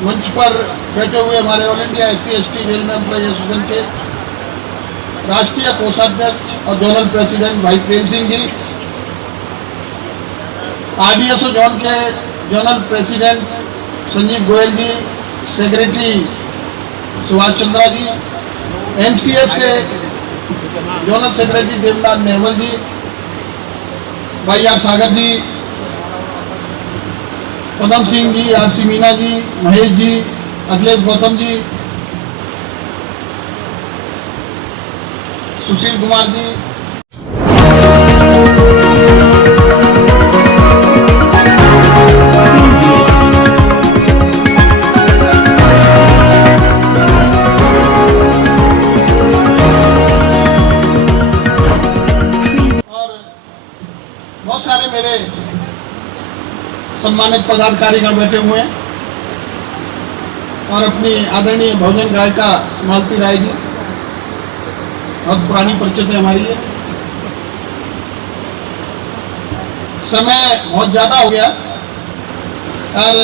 मंच पर बैठे हुए हमारे all India SC/ST railway employ association के राष्ट्रीय कोषाध्यक्ष और जोनल प्रेसिडेंट भाई प्रेम सिंह जी, RDSO जोन के zonal president Sanjeev Goyal ji, secretary Subhash Chandra ji, MCF से जोनल सेक्रेटरी देवनाथ निर्मल जी, भाई आर सागर जी, पदम सिंह जी, RC मीना जी, महेश जी, अखिलेश गौतम जी, सुशील कुमार जी, और बहुत सारे मेरे सम्मानित पदाधिकारीगण बैठे हुए हैं और अपनी आदरणीय बहुजन गायिका मालती राय जी, बहुत पुरानी परिचित हमारी है। समय बहुत ज़्यादा हो गया और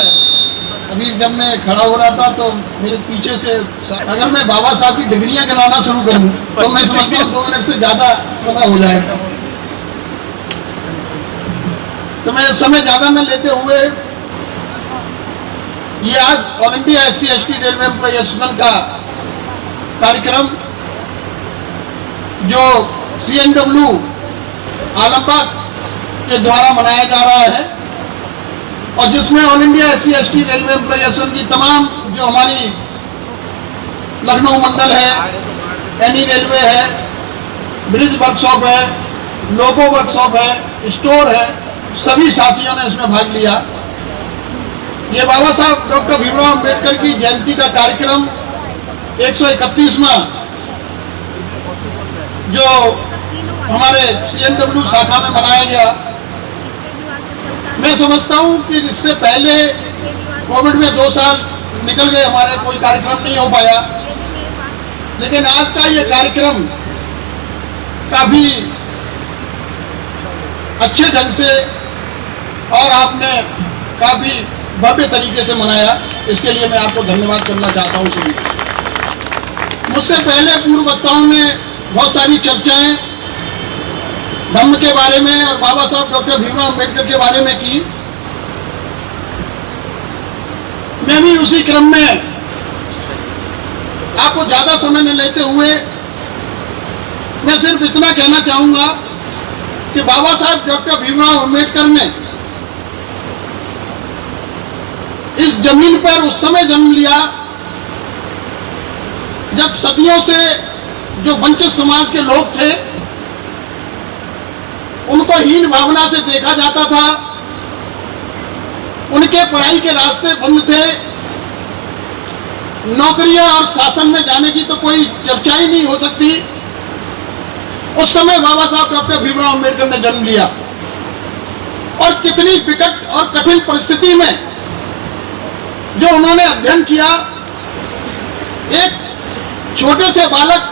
अभी जब मैं खड़ा हो रहा था तो मेरे पीछे से अगर मैं बाबा साहब की डिग्रियां गिनाना शुरू करूं तो मैं समझता हूँ 2 मिनट से ज़्यादा समय हो जाएगा। तो मैं समय ज़्यादा न लेते हुए ये आज all India SC/ST railway employ association का कार्यक्रम जो CNW आलमबाग के द्वारा मनाया जा रहा है और जिसमें all India SC/ST railway employ association की तमाम जो हमारी लखनऊ मंडल है, एनी रेलवे है, ब्रिज वर्कशॉप है, लोगो वर्कशॉप है, स्टोर है, सभी साथियों ने इसमें भाग लिया। ये बाबा साहब डॉक्टर भीमराव अंबेडकर की जयंती का कार्यक्रम 131वां जो हमारे CNW शाखा में मनाया गया। मैं समझता हूँ कि इससे पहले कोविड में 2 साल निकल गए, हमारे कोई कार्यक्रम नहीं हो पाया, लेकिन आज का ये कार्यक्रम काफी अच्छे ढंग से और आपने काफी भव्य तरीके से मनाया, इसके लिए मैं आपको धन्यवाद करना चाहता हूँ सभी। मुझसे पहले पूर्व वक्ताओं ने बहुत सारी चर्चाएं धम्म के बारे में और बाबा साहब डॉक्टर भीमराव अंबेडकर के बारे में की। मैं भी उसी क्रम में आपको ज्यादा समय न लेते हुए मैं सिर्फ इतना कहना चाहूंगा कि बाबा साहब डॉक्टर भीमराव अंबेडकर ने इस जमीन पर उस समय जन्म लिया जब सदियों से जो वंचित समाज के लोग थे उनको हीन भावना से देखा जाता था, उनके पढ़ाई के रास्ते बंद थे, नौकरियां और शासन में जाने की तो कोई चर्चा ही नहीं हो सकती। उस समय बाबा साहब डॉक्टर भीमराव अंबेडकर ने जन्म लिया और कितनी विकट और कठिन परिस्थिति में जो उन्होंने अध्ययन किया। एक छोटे से बालक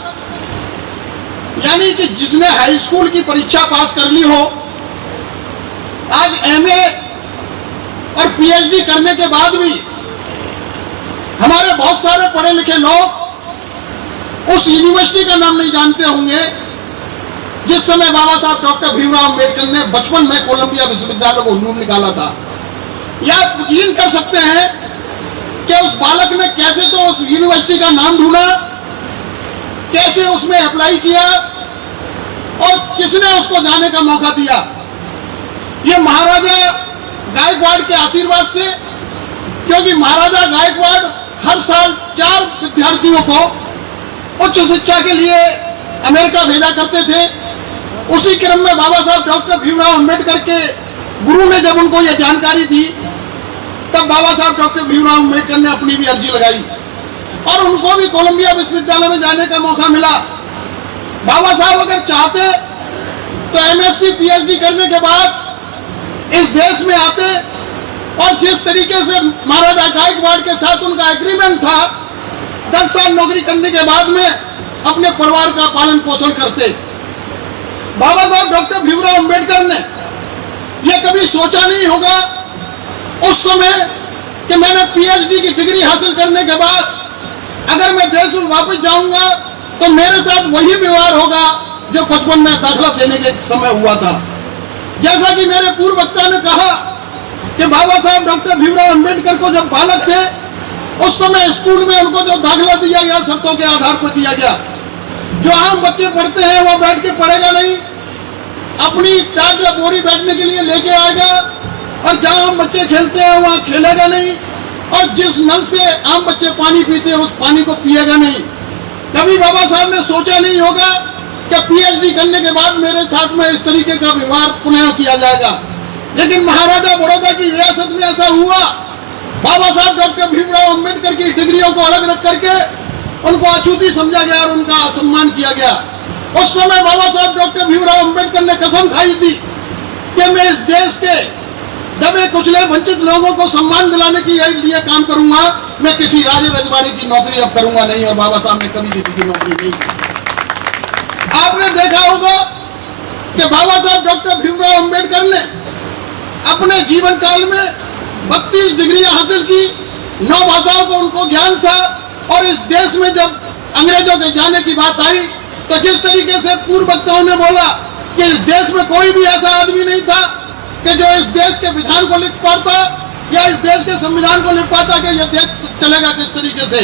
यानी कि जिसने हाई स्कूल की परीक्षा पास कर ली हो, आज MA और PhD करने के बाद भी हमारे बहुत सारे पढ़े लिखे लोग उस यूनिवर्सिटी का नाम नहीं जानते होंगे जिस समय बाबा साहब डॉक्टर भीमराव अंबेडकर ने बचपन में कोलंबिया विश्वविद्यालय को उन्होंने निकाला था। या आप यकीन कर सकते हैं कि उस बालक ने कैसे तो उस यूनिवर्सिटी का नाम ढूंढा, कैसे उसमें अप्लाई किया और किसने उसको जाने का मौका दिया। ये महाराजा गायकवाड़ के आशीर्वाद से, क्योंकि महाराजा गायकवाड़ हर साल 4 विद्यार्थियों को उच्च शिक्षा के लिए अमेरिका भेजा करते थे। उसी क्रम में बाबा साहब डॉक्टर भीमराव अंबेडकर के गुरु ने जब उनको यह जानकारी दी तब बाबा साहब डॉक्टर भीमराव अंबेडकर ने अपनी भी अर्जी लगाई और उनको भी कोलंबिया विश्वविद्यालय में जाने का मौका मिला। बाबा साहब अगर चाहते तो MSc PhD करने के बाद इस देश में आते और जिस तरीके से महाराजा गायकवाड़ के साथ उनका एग्रीमेंट था 10 साल नौकरी करने के बाद में अपने परिवार का पालन पोषण करते। बाबा साहब डॉक्टर भीमराव अंबेडकर ने यह कभी सोचा नहीं होगा उस समय कि मैंने पीएचडी की डिग्री हासिल करने के बाद अगर मैं देश में वापस जाऊंगा तो मेरे साथ वही व्यवहार होगा जो 55 में दाखिला देने के समय हुआ था। जैसा कि मेरे पूर्व वक्ता ने कहा कि बाबा साहब डॉक्टर भीमराव अंबेडकर को जब बालक थे उस समय स्कूल में उनको जो दाखिला दिया गया शर्तों के आधार पर दिया गया। जो आम बच्चे पढ़ते हैं वो बैठ के पढ़ेगा नहीं, अपनी टाट या बोरी बैठने के लिए लेके आएगा, और जहां हम बच्चे खेलते हैं वहां खेलेगा नहीं, और जिस नल से आम बच्चे पानी पीते हैं उस पानी को पिएगा नहीं। कभी बाबा साहब ने सोचा नहीं होगा कि पीएचडी करने के बाद मेरे साथ में इस तरीके का व्यवहार पुनः किया जाएगा। लेकिन महाराजा बड़ौदा की रियासत में ऐसा हुआ। बाबा साहब डॉक्टर भीमराव अंबेडकर की डिग्रियों को अलग रख करके उनको अछूती समझा गया और उनका असम्मान किया गया। उस समय बाबा साहब डॉक्टर भीमराव अंबेडकर ने कसम खाई थी कि मैं इस देश के दबे कुचले वंचित लोगों को सम्मान दिलाने के लिए काम करूंगा, मैं किसी राजे रजवाड़ी की नौकरी अब करूंगा नहीं। और बाबा साहब ने कभी किसी की नौकरी नहीं की। आपने देखा होगा कि बाबा साहब डॉक्टर भीमराव अंबेडकर ने अपने जीवन काल में 32 डिग्रियां हासिल की, 9 भाषाओं को उनको ज्ञान था। और इस देश में जब अंग्रेजों के जाने की बात आई तो जिस तरीके से पूर्व वक्ताओं ने बोला कि इस देश में कोई भी ऐसा आदमी नहीं था कि जो इस देश के विधान को लिख पाता या इस देश के संविधान को लिख पाता कि यह देश चलेगा किस तरीके से।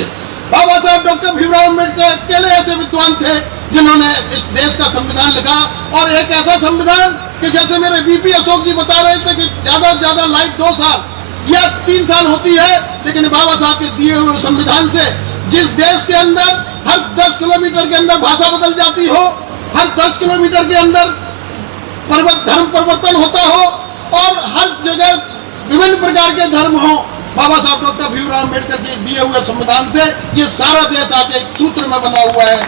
बाबा साहब डॉक्टर भीमराव अम्बेडकर अकेले ऐसे विद्वान थे जिन्होंने इस देश का संविधान लिखा, और एक ऐसा संविधान कि जैसे मेरे बीपी अशोक जी बता रहे थे कि ज्यादा से ज्यादा लाइफ 2 साल या 3 साल होती है, लेकिन बाबा साहब के दिए हुए संविधान से जिस देश के अंदर हर 10 किलोमीटर के अंदर भाषा बदल जाती हो, हर 10 किलोमीटर के अंदर धर्म परिवर्तन होता हो, और हर जगह विभिन्न प्रकार के धर्म हो, बाबा साहब डॉक्टर भीमराव अम्बेडकर के दिए हुए संविधान से ये सारा देश आज एक सूत्र में बना हुआ है।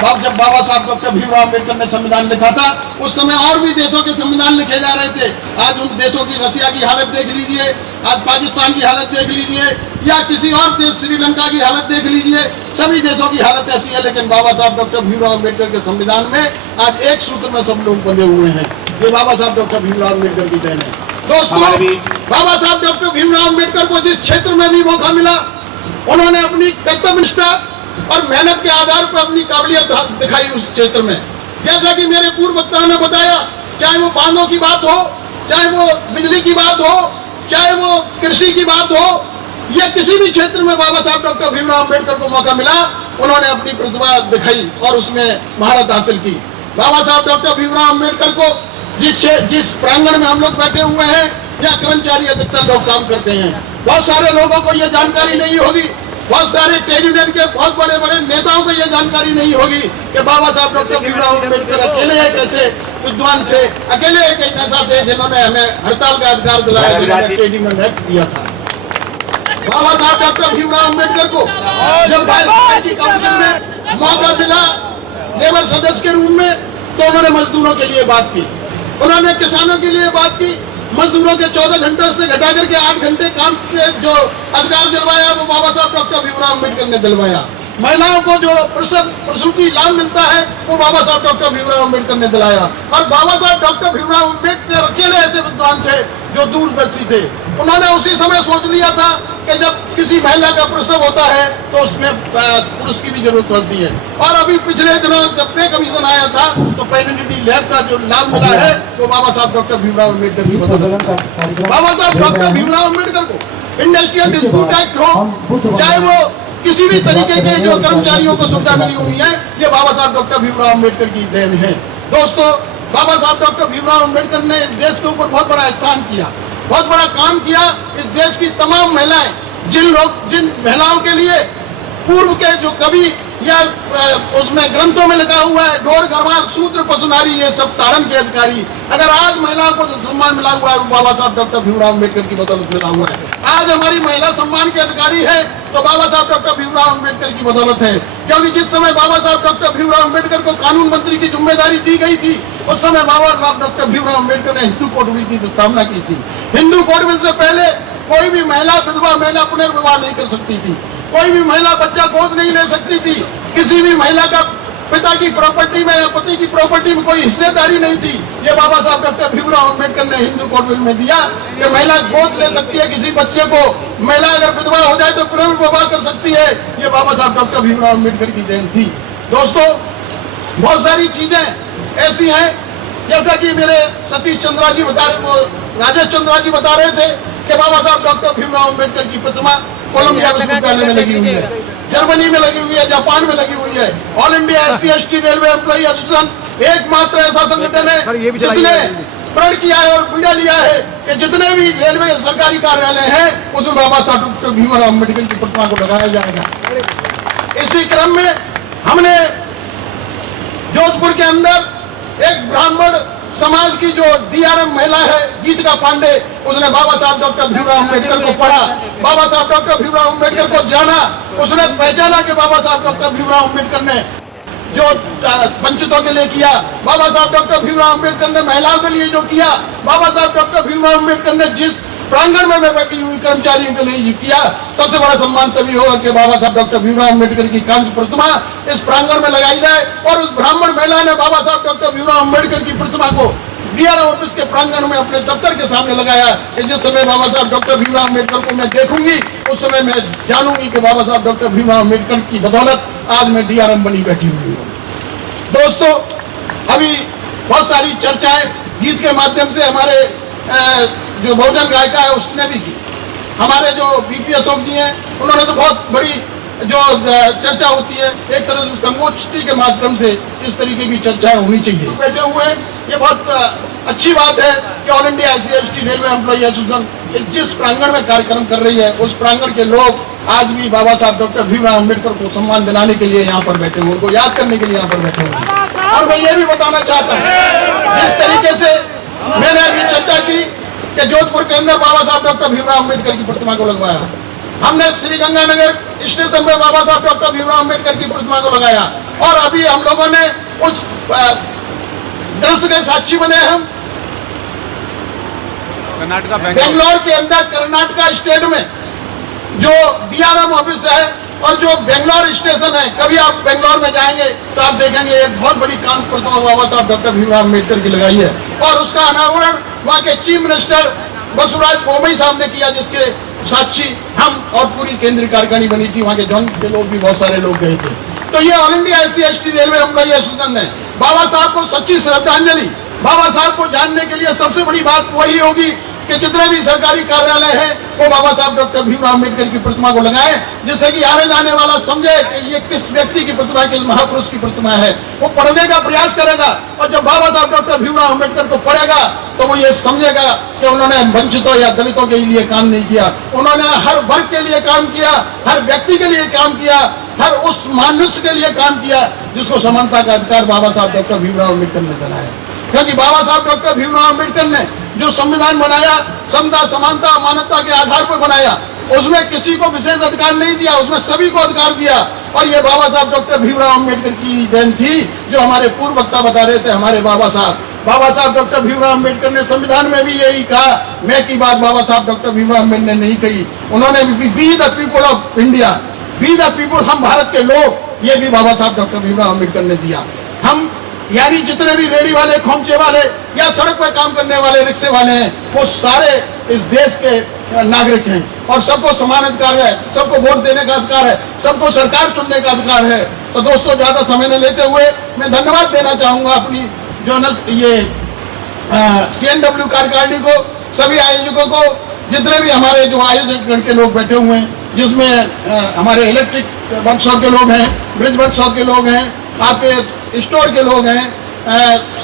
जब बाबा साहब डॉक्टर भीमराव अम्बेडकर ने संविधान लिखा था उस समय और भी देशों के संविधान लिखे जा रहे थे। आज उन देशों की रसिया की हालत देख लीजिए, आज पाकिस्तान की हालत देख लीजिए, या किसी और देश श्रीलंका की हालत देख लीजिए, सभी देशों की हालत ऐसी है। लेकिन बाबा साहब डॉक्टर भीमराव अम्बेडकर के संविधान में आज एक सूत्र में सब लोग बंधे हुए हैं। ये बाबा साहब डॉक्टर भीमराव अम्बेडकर की देन है। दोस्तों, बाबा साहब डॉक्टर भीमराव अम्बेडकर को जिस क्षेत्र में भी मौका मिला उन्होंने अपनी कर्तव्यनिष्ठा और मेहनत के आधार पर अपनी काबिलियत दिखाई उस क्षेत्र में। जैसा कि मेरे पूर्व वक्ताओं ने बताया, चाहे वो बांधों की बात हो, चाहे वो बिजली की बात हो, चाहे वो कृषि की बात हो, या किसी भी क्षेत्र में बाबा साहब डॉक्टर भीमराव अम्बेडकर को मौका मिला उन्होंने अपनी प्रतिभा दिखाई और उसमें महारत हासिल की। बाबा साहब डॉक्टर भीमराव अम्बेडकर को जिस प्रांगण में हम लोग बैठे हुए हैं या कर्मचारी अधिकतर लोग काम करते हैं, बहुत सारे लोगों को यह जानकारी नहीं होगी, बहुत सारे ट्रेड यूनियन के बहुत बड़े बड़े नेताओं को यह जानकारी नहीं होगी कि बाबा साहब डॉक्टर भीमराव अम्बेडकर अकेले एक ऐसे विद्वान थे, अकेले एक ऐसा थे जिन्होंने हमें हड़ताल का अधिकार दिलाया, जिन्होंने ट्रेड यूनियन एक्ट दिया था। बाबा साहब डॉक्टर भीमराव अम्बेडकर को जब की काउंसिल में मौका मिला लेबर सदस्य के रूप में, तो उन्होंने मजदूरों के लिए बात की, उन्होंने किसानों के लिए बात की, मजदूरों के 14 घंटे से घटा करके 8 घंटे काम के जो अधिकार दिलवाया वो बाबा साहब डॉक्टर भीमराव अम्बेडकर ने दिलवाया। महिलाओं को जो प्रसूति लाभ मिलता है वो बाबा साहब डॉक्टर भीमराव अम्बेडकर ने दिलाया। और बाबा साहब डॉक्टर भीमराव अम्बेडकर अकेले ऐसे विद्वान थे जो दूरदर्शी थे। उन्होंने उसी समय सोच लिया था कि जब किसी महिला का प्रसव होता है तो उसमें पुरुष की भी जरूरत होती है। और अभी पिछले दिनों जब पे कमीशन आया था तो पेटर्निटी लैब का जो लाभ मिला है वो बाबा साहब डॉक्टर भीमराव अम्बेडकर की बदौलत। बाबा साहब डॉक्टर भीमराव अम्बेडकर को इंडस्ट्रियल डिस्प्यूट एक्ट हो, चाहे वो किसी भी तरीके के जो कर्मचारियों को सुविधा मिली हुई है, ये बाबा साहब डॉक्टर भीमराव अम्बेडकर की देन है। दोस्तों, बाबा साहब डॉक्टर भीमराव अम्बेडकर ने इस देश के ऊपर बहुत बड़ा एहसान किया, बहुत बड़ा काम किया। इस देश की तमाम महिलाएं, जिन महिलाओं के लिए पूर्व के जो कवि या उसमें ग्रंथों में लिखा हुआ है डोर गरवार सूत्र पसुनारी ये सब तारण के अधिकारी, अगर आज महिलाओं को जो सम्मान मिला हुआ है वो बाबा साहब डॉक्टर भीमराव अम्बेडकर की बदौलत मिला हुआ है। आज हमारी महिला सम्मान के अधिकारी है तो बाबा साहब डॉक्टर भीमराव अम्बेडकर की बदौलत है। क्योंकि जिस समय बाबा साहब डॉक्टर भीमराव अम्बेडकर को कानून मंत्री की जिम्मेदारी दी गई थी उस समय बाबा साहब डॉक्टर भीमराव अम्बेडकर ने हिंदू कोड बिल की स्थापना की थी। हिंदू कोड बिल से पहले कोई भी महिला, विधवा महिला पुनर्विवाह नहीं कर सकती थी, कोई भी महिला बच्चा गोद नहीं ले सकती थी, किसी भी महिला का पिता की प्रॉपर्टी में या पति की प्रॉपर्टी में कोई हिस्सेदारी नहीं थी। ये बाबा साहब डॉक्टर भीमराव अम्बेडकर ने हिंदू कोड बिल में दिया कि महिला गोद ले सकती है किसी बच्चे को, महिला अगर विधवा हो जाए तो पुनर्विवाह कर सकती है। ये बाबा साहब डॉक्टर भीमराव अम्बेडकर की देन थी। दोस्तों, बहुत सारी चीजें ऐसी हैं, जैसा कि मेरे सतीश चंद्रा जी राजेश चंद्रा जी बता रहे थे कि बाबा साहब डॉक्टर भीमराव अम्बेडकर की प्रतिमा कोलंबिया विश्वविद्यालय में लगी हुई है, जर्मनी में लगी हुई है, जापान में लगी हुई है। All India SC/ST railway employee association एकमात्र ऐसा संगठन है जिसने प्रण किया है और पीड़ा लिया है कि जितने भी रेलवे सरकारी कार्यालय हैं उसमें बाबा साहब डॉक्टर भीमराव अम्बेडकर की प्रतिमा को लगाया जाएगा। इसी क्रम में हमने जोधपुर के अंदर एक ब्राह्मण समाज की जो DRM महिला है गीतिका पांडे, उसने बाबा साहब डॉक्टर भीमराव अम्बेडकर को पढ़ा, बाबा साहब डॉक्टर भीमराव अम्बेडकर को जाना, उसने पहचाना कि बाबा साहब डॉक्टर भीमराव अम्बेडकर ने जो वंचितों के लिए किया, बाबा साहब डॉक्टर भीमराव अम्बेडकर ने महिलाओं के लिए जो किया, बाबा साहब डॉक्टर भीमराव अम्बेडकर ने जिस प्रांगण में बैठी हुई कर्मचारियों के लिए किया, सबसे बड़ा सम्मान तभी होगा कि बाबा साहब डॉक्टर भीमराव अम्बेडकर की कांस्य प्रतिमा इस प्रांगण में लगाई जाए। और उस ब्राह्मण महिला ने बाबा साहब डॉक्टर भीमराव अम्बेडकर की प्रतिमा को DRM ऑफिस के प्रांगण में अपने दफ्तर के सामने लगाया कि जिस समय बाबा साहब डॉक्टर भीमराव अम्बेडकर को मैं देखूंगी उस समय मैं जानूंगी कि बाबा साहब डॉक्टर भीमराव अम्बेडकर की बदौलत आज मैं DRM बनी बैठी हुई हूँ। दोस्तों, अभी बहुत सारी चर्चाएं गीत के माध्यम से हमारे जो बहुजन गायिका है उसने भी की। हमारे जो BP अशोक जी हैं उन्होंने तो बहुत बड़ी जो चर्चा होती है एक तरह से संगोष्ठी के माध्यम से इस तरीके की चर्चा होनी चाहिए। बैठे हुए हैं, ये बहुत अच्छी बात है कि all India SC/ST railway employee association जिस प्रांगण में कार्यक्रम कर रही है उस प्रांगण के लोग आज भी बाबा साहब डॉक्टर भीमराव अम्बेडकर को सम्मान दिलाने के लिए यहाँ पर बैठे हुए, उनको याद करने के लिए यहाँ पर बैठे हुए। और मैं ये भी बताना चाहता हूँ, जिस तरीके से मैंने अभी चर्चा की कि जोधपुर के अंदर बाबा साहब डॉक्टर भीमराव अम्बेडकर की प्रतिमा को लगवाया, हमने श्रीगंगानगर स्टेशन में बाबा साहब डॉक्टर भीमराव अम्बेडकर की प्रतिमा को लगाया, और अभी हम लोगों ने उस दृश्य के साक्षी बने। हम बेंगलोर के अंदर कर्नाटका स्टेट में जो DRM ऑफिस है और जो बेंगलोर स्टेशन है, कभी आप बेंगलोर में जाएंगे तो आप देखेंगे एक बहुत बड़ी कांस्य प्रतिमा बाबा साहब डॉक्टर भीमराव अम्बेडकर की लगाई है, और उसका अनावरण वहाँ के चीफ मिनिस्टर बसवराज बोम्मई साहब ने किया, जिसके साक्षी हम और पूरी केंद्रीय कार्यकारिणी बनी थी। वहाँ के जॉन के लोग भी बहुत सारे लोग गए थे। तो ये all India SC/ST railway employee association ने बाबा साहब को सच्ची श्रद्धांजलि, बाबा साहब को जानने के लिए सबसे बड़ी बात वही होगी कि जितने भी सरकारी कार्यालय हैं वो बाबा साहब डॉक्टर भीमराव अम्बेडकर की प्रतिमा को लगाएं, जिससे कि आने जाने वाला समझे कि ये किस व्यक्ति की प्रतिमा, किस महापुरुष की प्रतिमा है। वो पढ़ने का प्रयास करेगा, और जब बाबा साहब डॉक्टर भीमराव अम्बेडकर को पढ़ेगा तो वो ये समझेगा कि उन्होंने वंचितों या दलितों के लिए काम नहीं किया, उन्होंने हर वर्ग के लिए काम किया, हर व्यक्ति के लिए काम किया, हर उस मनुष्य के लिए काम किया जिसको समानता का अधिकार बाबा साहब डॉक्टर भीमराव अम्बेडकर ने दिलाया। क्योंकि बाबा साहब डॉक्टर भीमराव अम्बेडकर ने जो संविधान बनाया, समता, समानता, मानवता के आधार पर बनाया, उसमें किसी को विशेष अधिकार नहीं दिया, उसमें सभी को अधिकार दिया। और ये बाबा साहब डॉक्टर भीमराव अम्बेडकर की देन थी, जो हमारे पूर्व वक्ता बता रहे थे, हमारे बाबा साहब डॉक्टर भीमराव अम्बेडकर ने संविधान में भी यही कहा, मैं की बात बाबा साहब डॉक्टर भीमराव अम्बेडकर ने नहीं कही। उन्होंने be the people of India, be the people, हम भारत के लोग, ये भी बाबा साहब डॉक्टर भीमराव अम्बेडकर ने दिया। हम यानी जितने भी रेडी वाले, खोमचे वाले या सड़क पर काम करने वाले रिक्शे वाले हैं, वो सारे इस देश के नागरिक हैं, और सबको समान अधिकार है, सबको वोट देने का अधिकार है, सबको सरकार चुनने का अधिकार है। तो दोस्तों, ज्यादा समय न लेते हुए मैं धन्यवाद देना चाहूंगा अपनी जो ये CNW कार्यकारिणी को, सभी आयोजकों को, जितने भी हमारे जो आयोजक के लोग बैठे हुए हैं, जिसमें हमारे इलेक्ट्रिक वर्कशॉप के लोग हैं, ब्रिज वर्कशॉप के लोग हैं, आपके स्टोर के लोग हैं,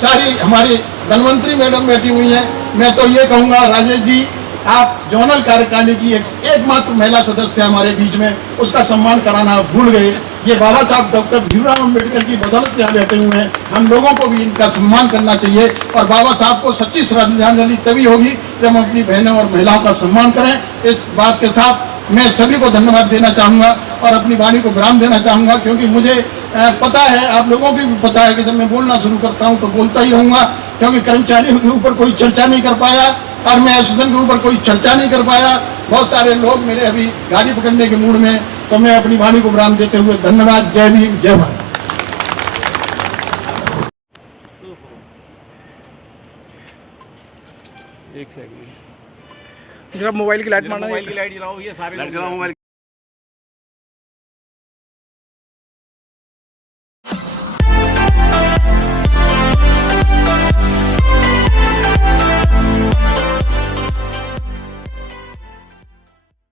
सारी हमारी धनवंतरी मैडम बैठी हुई हैं। मैं तो ये कहूँगा, राजेश जी, आप जोनल कार्यकारिणी की एकमात्र महिला सदस्य हमारे बीच में, उसका सम्मान कराना भूल गए। ये बाबा साहब डॉक्टर भीमराव अम्बेडकर की बदौलत यहाँ बैठे हुए हैं, हम लोगों को भी इनका सम्मान करना चाहिए। और बाबा साहब को सच्ची श्रद्धांजलि तभी होगी जब हम अपनी बहनों और महिलाओं का सम्मान करें। इस बात के साथ मैं सभी को धन्यवाद देना चाहूँगा और अपनी वाणी को विराम देना चाहूँगा, क्योंकि मुझे पता है, आप लोगों को भी पता है कि जब मैं बोलना शुरू करता हूँ तो बोलता ही रहूँगा, क्योंकि कर्मचारियों के ऊपर कोई चर्चा नहीं कर पाया और मैं एसोसिएशन के ऊपर कोई चर्चा नहीं कर पाया। बहुत सारे लोग मेरे अभी गाड़ी पकड़ने के मूड में, तो मैं अपनी वाणी को विराम देते हुए धन्यवाद। जय भीम, जय भारत। जरा मोबाइल की लाइट मारना मोबाइल की लाइट जलाओ, ये सारे लाइट जलाओ मोबाइल